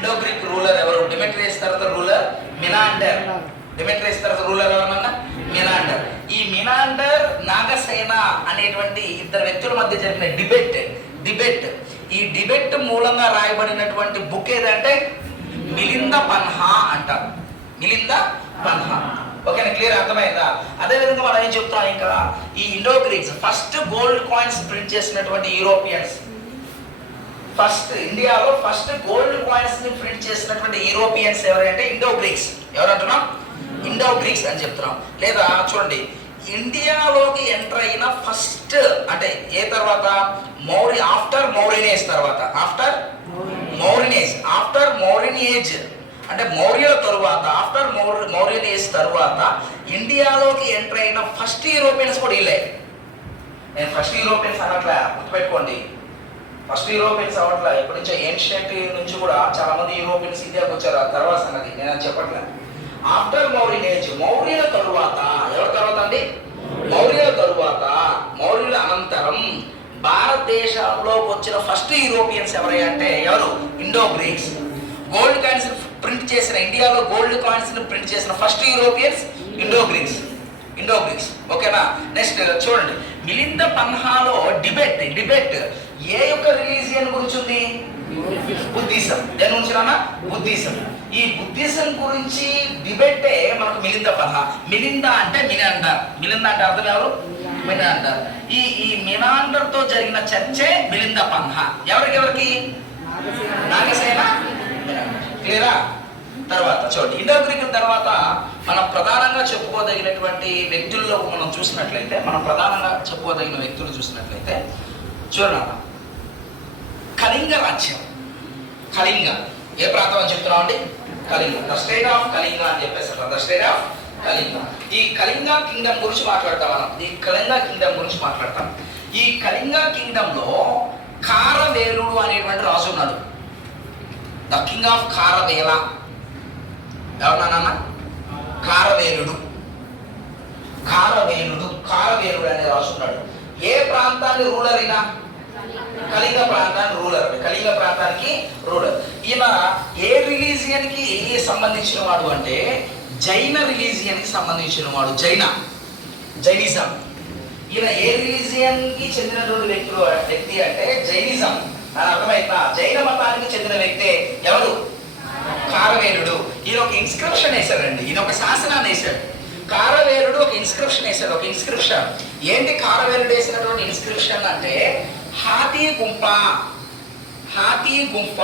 Indo Greek ruler ఎవరు? Demetrious తర్వాత ruler మినాండర్. Demetrious తర్వాత రూలర్ ఎవరన్నా? మినాండర్. ఈ మినాండర్ నాగసేన అనేటువంటి ఇద్దరు వ్యక్తుల మధ్య జరిగిన డిబేట్ ఈ డిబేట్ మూలంగా రాయబడినటువంటి బుక్ ఏదంటే మిలింద పన్హా అంటారు. మిలింద పన్హా. ఓకేనా? క్లియర్, అర్థమైందా? అదేవిధంగా మనం ఏం చెప్తాం, ఇంకా ఈ Indo Greeks first gold coins print చేసినటువంటి యూరోపియన్స్, ఫస్ట్ ఇండియాలో ఫస్ట్ గోల్డ్ కాయిన్స్ ని ప్రింట్ చేసినటువంటి యూరోపియన్స్ ఎవరంటే ఇండో గ్రీక్స్. ఎవరంటున్నాం? ఇండో గ్రీక్స్ అని చెప్తున్నాం. లేదా చూడండి, ఇండియాలోకి ఎంటర్ అయిన ఫస్ట్ అంటే ఏ తర్వాత? ఆఫ్టర్ మౌరియనేజ్ తర్వాత, ఆఫ్టర్ మౌరియనేజ్ అంటే మౌర్యుల తరువాత, ఆఫ్టర్ మౌరియనేజ్ తరువాత ఇండియాలోకి ఎంటర్ అయిన ఫస్ట్ యూరోపియన్స్ కూడా వీళ్ళే. నేను ఫస్ట్ యూరోపియన్స్ అనట్లే, గుర్తుపెట్టుకోండి. ఫస్ట్ యూరోపియన్స్ అవట్లే, ఇప్పటి నుంచి ఏన్షియంట్ నుంచి కూడా చాలా మంది యూరోపియన్స్ ఇండియాకి వచ్చారు. ఆ తర్వాత సంగతి నేను అది చెప్పట్లే. ఆఫ్టర్ మౌరియనేజ్, మౌర్యుల తరువాత, ఎవరి తర్వాత అండి? మౌర్యుల తరువాత, మౌర్యుల అనంతరం భారతదేశంలోకి వచ్చిన ఫస్ట్ యూరోపియన్స్ ఎవరై అంటే ఎవరు? Indo Greeks. Gold coins print చేసిన, ఇండియాలో గోల్డ్ కాయిన్స్ ప్రింట్ చేసిన ఫస్ట్ యూరోపియన్స్ ఇండో గ్రీక్స్. ఓకేనా? నెక్స్ట్ చూడండి, మిలింద పన్హాలో డిబేట్ ఏ యొక్క రిలీజియన్ గురించి ఉంది? బుద్ధిజం. దేని గురించి నాన్న? బుద్ధిజం. ఈ బుద్ధిజం గురించి డిబేటే మనకు మిలింద పన్హా. మిలింద అంటే మినాండర్. మిలింద అంటే అర్థం ఎవరు? మినాండర్. ఈ మినాండర్ తో జరిగిన చర్చే మిలింద పన్హా. ఎవరికి? నాగసేన. క్లియరా? తర్వాత చూడండి, ఇండో గ్రీక్ తర్వాత మనం ప్రధానంగా చెప్పుకోదగినటువంటి వ్యక్తుల్లో మనం చూసినట్లయితే, చూడండి, కళింగ రాజ్యం. కళింగ ఏ ప్రాంతం అని చెప్తున్నాం అండి? Kalinga. The state of Kalinga అని చెప్పేసారు. The state of Kalinga. ఈ కళింగ కింగ్డమ్ గురించి మాట్లాడతాం మనం. ఈ కళింగ కింగ్డమ్ లో కారవేలుడు అనేటువంటి రాజు ఉన్నాడు. The king of Kharavela. ఎవరన్నా? కారవేలుడు అనే రాజు ఉన్నాడు. ఏ ప్రాంతాన్ని రూలర్ అయినా? కళింగ ప్రాంతానికి రూలర్. ఈయన ఏ రిలీజియన్ కి సంబంధించిన వాడు అంటే జైన రిలీజియన్ కి సంబంధించిన వాడు. జైనిజం. ఈయన ఏ రిలీజియన్ కి చెందినటువంటి వ్యక్తి అంటే జైనిజం. అని అర్థమైందా? జైన మతానికి చెందిన వ్యక్తే ఎవరు? కారవేలుడు. ఈయన ఒక ఇన్స్క్రిప్షన్ వేశాడండి. ఈయన ఒక శాసనాన్ని వేశాడు. కారవేలుడు ఒక ఇన్స్క్రిప్షన్ వేశాడు. ఏంటి కారవేలుడు వేసినటువంటి ఇన్స్క్రిప్షన్ అంటే హాతీ గుంప